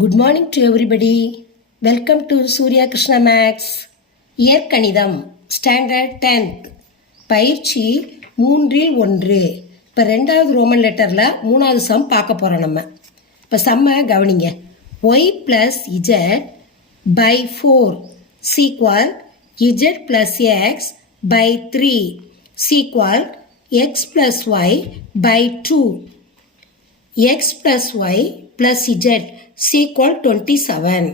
Good morning to everybody welcome to Surya Krishna maths இயற்கணிதம் standard tenth பயிற்சி மூன்றில் ஒன்று. இப்போ ரெண்டாவது ரோமன் லெட்டரில் மூணாவது சம் பார்க்க போகிறோம் நம்ம. இப்போ சம்மை கவனிங்க. Y plus z by four is equal z plus x by three is equal x plus y by two x plus y plus z is equal twenty seven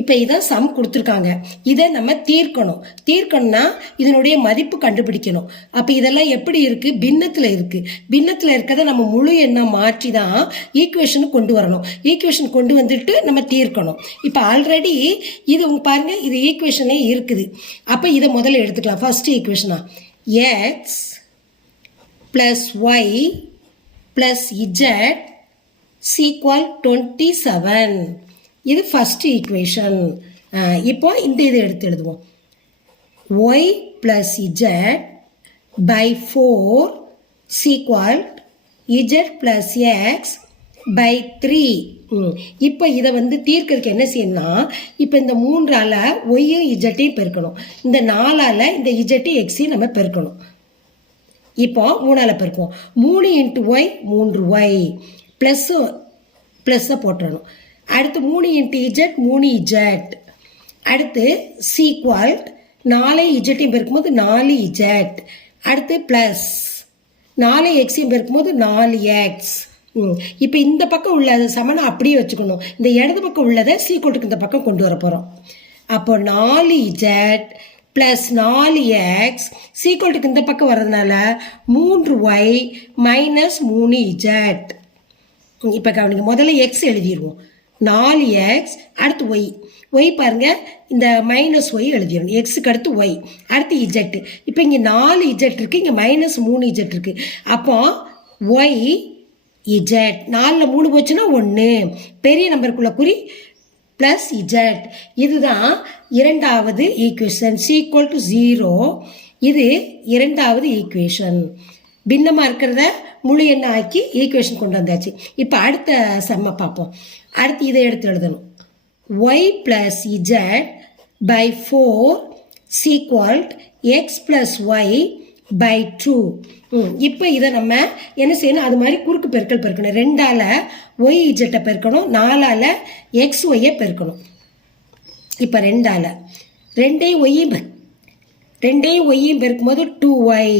இப்போ இதான் சம் கொடுத்துருக்காங்க. இதை நம்ம தீர்க்கணும். தீர்க்கணும்னா இதனுடைய மதிப்பு கண்டுபிடிக்கணும். அப்போ இதெல்லாம் எப்படி இருக்குது பின்னத்தில் இருக்குது பின்னத்தில் இருக்கிறத நம்ம முழு எண்ணம் மாற்றி தான் ஈக்குவேஷனுக்கு கொண்டு வரணும். ஈக்குவேஷன் கொண்டு வந்துட்டு நம்ம தீர்க்கணும். இப்போ ஆல்ரெடி இது உங்க பாருங்கள் இது ஈக்குவேஷனே இருக்குது. அப்போ இதை முதல்ல எடுத்துக்கலாம். First ஈக்குவேஷனா x plus y plus z is equal twenty seven இது ஃபஸ்ட் ஈக்குவேஷன் இப்போ இந்த இதை எடுத்து எழுதுவோம். Y plus z by four is equal z plus x by three இப்போ இதை வந்து தீர்க்கறதுக்கு என்ன செய்யணும்னா இப்போ இந்த மூன்றால் ஒய்யும் இஜட்டையும் பெருக்கணும். இந்த நாலால் இந்த இஜட்டையும் எக்ஸையும் நம்ம பெருக்கணும். இப்போ மூணால் பெருக்குவோம். மூணு இன்ட்டு ஒய் மூன்று ஒய் ப்ளஸ்ஸு ப்ளஸ்ஸை போட்டுடணும் அடுத்து மூணு இன்ட்டு இஜட் மூணு இஜட் அடுத்து சீக்வல் நாலு இஜட்டையும் பெருக்கும்போது நாலு இஜட் அடுத்து ப்ளஸ் நாலு எக்ஸையும் பெருக்கும்போது நாலு எக்ஸ் இப்போ இந்த பக்கம் உள்ள சமனை அப்படியே வச்சுக்கணும். இந்த இடது பக்கம் உள்ளதை சீக்கோட்டுக்கு இந்த பக்கம் கொண்டு வர போகிறோம் அப்போ நாலு இஜட் ப்ளஸ் நாலு எக்ஸ் சீக்கோட்டுக்கு இந்த பக்கம் வர்றதுனால மூன்று ஒய் மைனஸ் மூணு இஜட் இப்போ கவனிங்க முதல்ல எக்ஸ் எழுதிடுவோம் நாலு எக்ஸ் அடுத்து ஒய் ஒய் பாருங்க இந்த மைனஸ் ஒய் எழுதிடணும் எக்ஸுக்கு அடுத்து ஒய் அடுத்து இஜெட்டு இப்போ இங்கே நாலு இஜெட் இருக்குது இங்கே மைனஸ் மூணு இஜெட் இருக்குது அப்போ ஒய் இஜெட் நாலில் மூணு போச்சுன்னா ஒன்று பெரிய நம்பருக்குள்ள குறி ப்ளஸ் இஜெட் இதுதான் இரண்டாவது ஈக்குவேஷன் சீக்வல் டு ஜீரோ இது இரண்டாவது ஈக்குவேஷன் பின்னமாக இருக்கிறத முழு எண்ணெய் ஆக்கி ஈக்குவேஷன் கொண்டு வந்தாச்சு. இப்போ அடுத்த செம்ம பார்ப்போம். அடுத்து இதை எடுத்து எழுதணும். Y plus z by four is equal to x plus y by two இப்போ இதை நம்ம என்ன செய்யணும்? அது மாதிரி குறுக்கு பெருக்கல் பெருக்கணும். ரெண்டால் ஒய் இஜட்டை பெருக்கணும். நாலால் எக்ஸ் ஒய்யை பெருக்கணும். இப்போ ரெண்டால். ரெண்டையும் ஒய்யும் ரெண்டையும் ஒய்யும் பெருக்கும்போது டூ ஒய்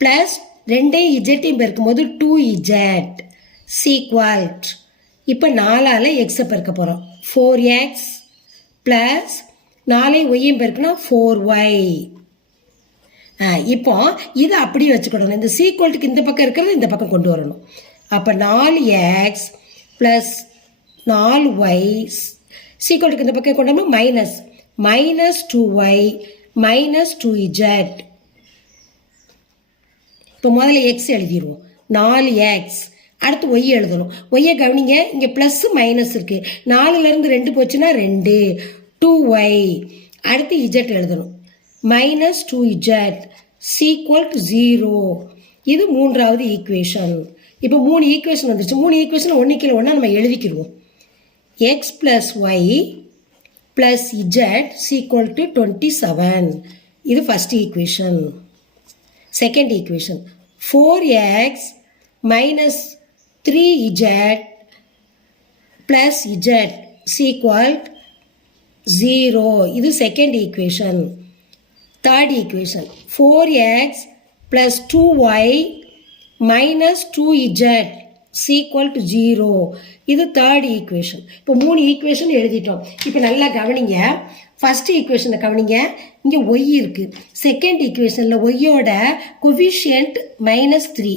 ப்ளஸ் ரெண்டே இஜெட்டையும் பெருக்கும்போது டூ இஜெட் சீக்வல்ட் இப்போ நாலால் எக்ஸை பெருக்க போகிறோம் ஃபோர் எக்ஸ் ப்ளஸ் நாலே ஒய்யும் பெருக்குனா ஃபோர் ஒய் இப்போ இதை அப்படியே வச்சுக்கிடணும். இந்த சீக்வல்ட்டுக்கு இந்த பக்கம் இருக்கிறது இந்த பக்கம் கொண்டு வரணும். அப்போ நாலு எக்ஸ் ப்ளஸ் நாலு ஒய் சீக்வல்ட்டுக்கு இந்த பக்கம் கொண்டு வரணும் minus minus two y minus two z இப்போ முதல்ல எக்ஸ் எழுதிடுவோம் நாலு எக்ஸ் அடுத்து ஒய் எழுதணும். ஒய்யை கவனிங்க இங்கே ப்ளஸ் மைனஸ் இருக்குது நாலுலேருந்து ரெண்டு போச்சுன்னா ரெண்டு. டூ ஒய் அடுத்து இஜெட் எழுதணும். Minus two z is equal to zero இது மூன்றாவது ஈக்குவேஷன் இப்போ மூணு ஈக்குவேஷன் வந்துருச்சு. மூணு ஈக்குவேஷன் ஒன்று கீழே ஒன்றா நம்ம எழுதிக்கிடுவோம். X plus y plus z is equal to twenty seven இது first equation second equation four x minus three z plus z is equal zero இது second equation third equation four x plus two y minus two z is equal to zero இது third equation இப்போ மூணு equation எழுதிட்டோம் இப்போ நல்லா கவனிங்க first ஈக்குவேஷனை கவனிங்க. இங்கே ஒய் இருக்குது செகண்ட் ஈக்குவேஷனில் ஒய்யோட கொஃபிஷியன்ட் மைனஸ் த்ரீ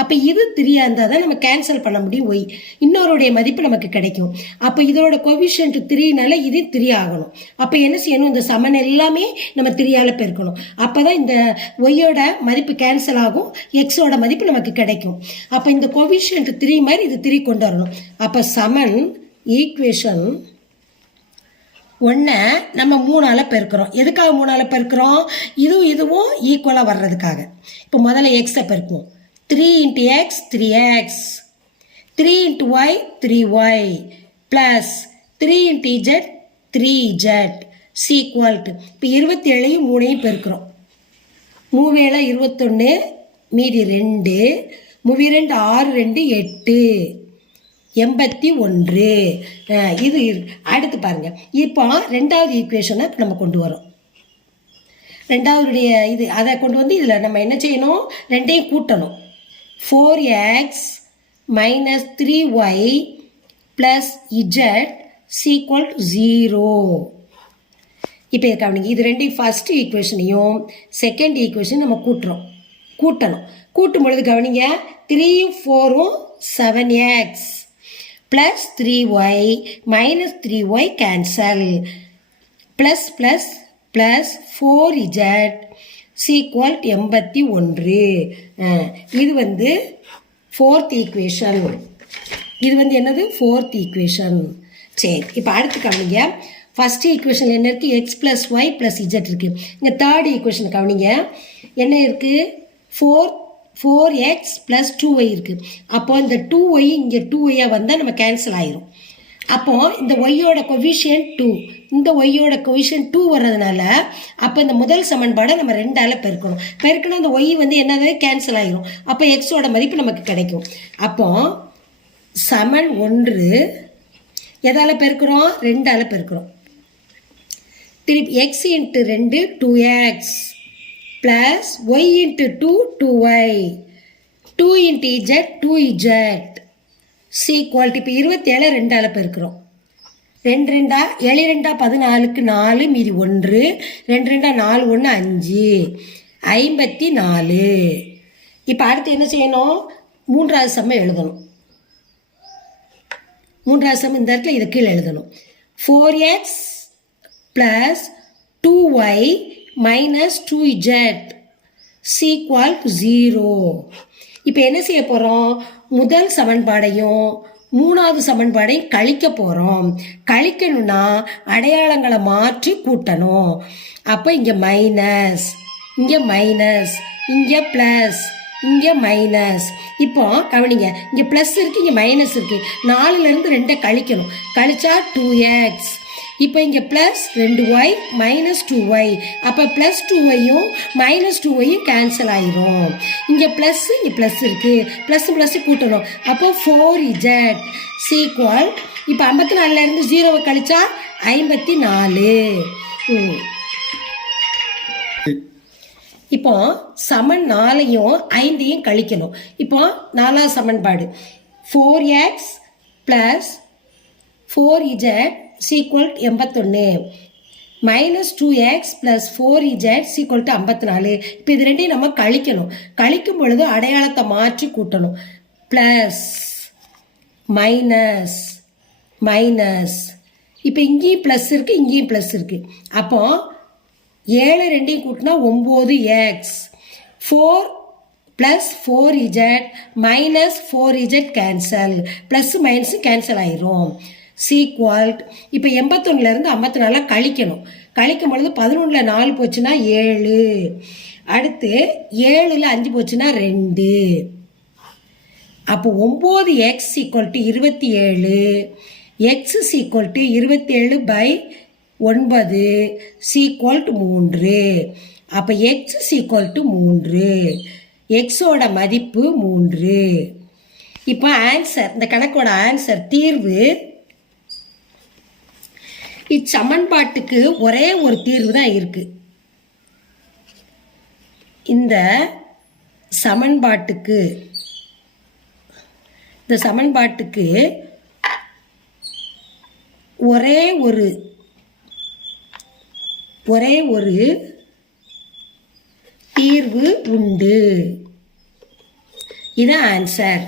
அப்போ இது த்ரீயாக இருந்தால் தான் நம்ம கேன்சல் பண்ண முடியும் ஒய் இன்னொருடைய மதிப்பு நமக்கு கிடைக்கும். அப்போ இதோட கொஃபிஷியன்ட் த்ரீனால இது த்ரீ ஆகணும். அப்போ என்ன செய்யணும்? இந்த சமன் எல்லாமே நம்ம த்ரீயால் பெருக்கணும். அப்போ தான் இந்த ஒய்யோட மதிப்பு கேன்சல் ஆகும். எக்ஸோட மதிப்பு நமக்கு கிடைக்கும். அப்போ இந்த கொஃபிஷியன்ட் த்ரீ மாதிரி இது த்ரீ கொண்டு வரணும். அப்போ சமன் ஈக்குவேஷன் ஒன்றை நம்ம மூணால் பெருக்கிறோம். எதுக்காக மூணால் பெருக்கிறோம்? இதுவும் இதுவும் ஈக்குவலாக வர்றதுக்காக. இப்போ முதல்ல எக்ஸை பெருக்குவோம். Three into x three x three into y three y plus three into z three z is equal to இப்போ இருபத்தேழையும் மூணையும் பெருக்கிறோம். மூவேல இருபத்தொன்று மீதி ரெண்டு. மூவி ரெண்டு ஆறு ரெண்டு எட்டு. எண்பத்தி ஒன்று. இது இரு- அடுத்து பாருங்கள் இப்போ ரெண்டாவது ஈக்குவேஷனை நம்ம கொண்டு வரோம். ரெண்டாவதுடைய இது அதை கொண்டு வந்து இதில் நம்ம என்ன செய்யணும்? ரெண்டையும் கூட்டணும். Four x minus three y plus z is equal zero இப்போ கவனிங்க. இது ரெண்டையும் ஃபஸ்ட்டு ஈக்குவேஷனையும் செகண்ட் ஈக்குவேஷன் நம்ம கூட்டுறோம். கூட்டணும். கூட்டும் பொழுது கவனிங்க த்ரீயும் ஃபோரும் seven x plus three y minus three y cancel plus plus plus four z is equal எண்பத்தி ஒன்று. இது வந்து ஃபோர்த் ஈக்குவேஷன் இது வந்து என்னது? ஃபோர்த் ஈக்குவேஷன் சரி இப்போ அடுத்து கவனிங்க. ஃபஸ்ட் ஈக்குவேஷனில் என்ன இருக்குது x plus y plus z இருக்குது இங்கே தேர்ட் ஈக்குவேஷன் கவனிங்க. என்ன இருக்குது fourth four x plus two y இருக்குது அப்போ இந்த டூ ஒய் இங்கே டூ ஒய்யாக வந்தால் நம்ம கேன்சல் ஆயிரும். அப்போ இந்த ஒய்யோட கொவிஷியன் டூ இந்த ஒய்யோட கொவிஷன் டூ வர்றதுனால அப்போ இந்த முதல் சமன்பாடை நம்ம ரெண்டால் பெருக்கணும். பெருக்கணும் அந்த ஒய் வந்து என்னது? கேன்சல் ஆயிரும். அப்போ எக்ஸோட மதிப்பு நமக்கு கிடைக்கும். அப்போ சமன் ஒன்று எதால் பெருக்கிறோம்? ரெண்டால் பெருக்கிறோம். திருப்பி எக்ஸ் இன்ட்டு ரெண்டு two x plus y into two two y two into z two z is equality இப்போ இருபத்தேழு ரெண்டால் பெருக்கிறோம். ரெண்டு ரெண்டா ஏழு ரெண்டா பதினாலுக்கு நாலு மீதி ஒன்று. ரெண்டு ரெண்டா நாலு ஒன்று அஞ்சு. ஐம்பத்தி நாலு இப்போ அடுத்து என்ன செய்யணும்? மூன்றாவது சம்ம எழுதணும். மூன்றாவது சம் இந்த இடத்துல இதை கீழே எழுதணும். Four x plus two y minus two z is equal to zero இப்போ என்ன செய்ய போகிறோம் முதல் சமன்பாடையும் மூணாவது சமன்பாடையும் கழிக்க போகிறோம் கழிக்கணும்னா அடையாளங்களை மாற்றி கூட்டணும். அப்போ இங்கே மைனஸ் இங்கே மைனஸ் இங்கே ப்ளஸ் இங்கே மைனஸ் இப்போ கவனிங்க இங்கே ப்ளஸ் இருக்குது இங்கே மைனஸ் இருக்குது நாலுலேருந்து ரெண்டை கழிக்கணும். கழிச்சா டூ எக்ஸ் இப்போ இங்கே ப்ளஸ் ரெண்டு ஒய் மைனஸ் டூ ஒய் அப்போ ப்ளஸ் டூ ஒய்யும் மைனஸ் டூ ஒய்யும் கேன்சல் ஆயிரும். இங்கே ப்ளஸ் இங்கே ப்ளஸ் இருக்குது ப்ளஸ் ப்ளஸ் கூட்டணும். அப்போ ஃபோர் இஜட் சீக்வல் இப்போ ஐம்பத்தி நாலுலேருந்து ஜீரோவை கழிச்சா ஐம்பத்தி நாலு. இப்போ சமன் நாலையும் ஐந்தையும் கழிக்கணும். இப்போ நாலாவது சமன்பாடு. Four x plus four z is equal எண்பத்தொன்று minus two x plus four z is equal to ஐம்பத்தி நாலு இப்போ இது ரெண்டையும் நம்ம கழிக்கணும். கழிக்கும் பொழுது அடையாளத்தை மாற்றி கூட்டணும். ப்ளஸ் மைனஸ் மைனஸ் இப்போ இங்கேயும் ப்ளஸ் இருக்குது இங்கேயும் ப்ளஸ் இருக்குது அப்போ ஏழு ரெண்டையும் கூட்டினா ஒம்பது x four plus four z minus four z cancel plus மைனஸும் கேன்சல் ஆயிரும். சீக்வால்ட் இப்போ எண்பத்தொன்னுலேருந்து ஐம்பத்தி நாலாக கழிக்கணும். கழிக்கும் பொழுது பதினொன்றில் நாலு போச்சுன்னா ஏழு. அடுத்து ஏழில் அஞ்சு போச்சுன்னா ரெண்டு. அப்போ ஒம்பது எக்ஸ் ஈக்குவல் டு இருபத்தி ஏழு எக்ஸ் சீக்குவல் டு இருபத்தேழு பை ஒன்பது. சீக்குவல் டு மூன்று. அப்போ எக்ஸ் சீக்குவல் டு மூன்று. எக்ஸோட மதிப்பு மூன்று. இப்போ ஆன்சர் இந்த கணக்கோட ஆன்சர் தீர்வு இச்சமன்பாட்டுக்கு ஒரே ஒரு தீர்வு தான் இருக்கு. இந்த சமன்பாட்டுக்கு இந்த சமன்பாட்டுக்கு ஒரே ஒரு ஒரே ஒரு தீர்வு உண்டு. இதான் ஆன்சர்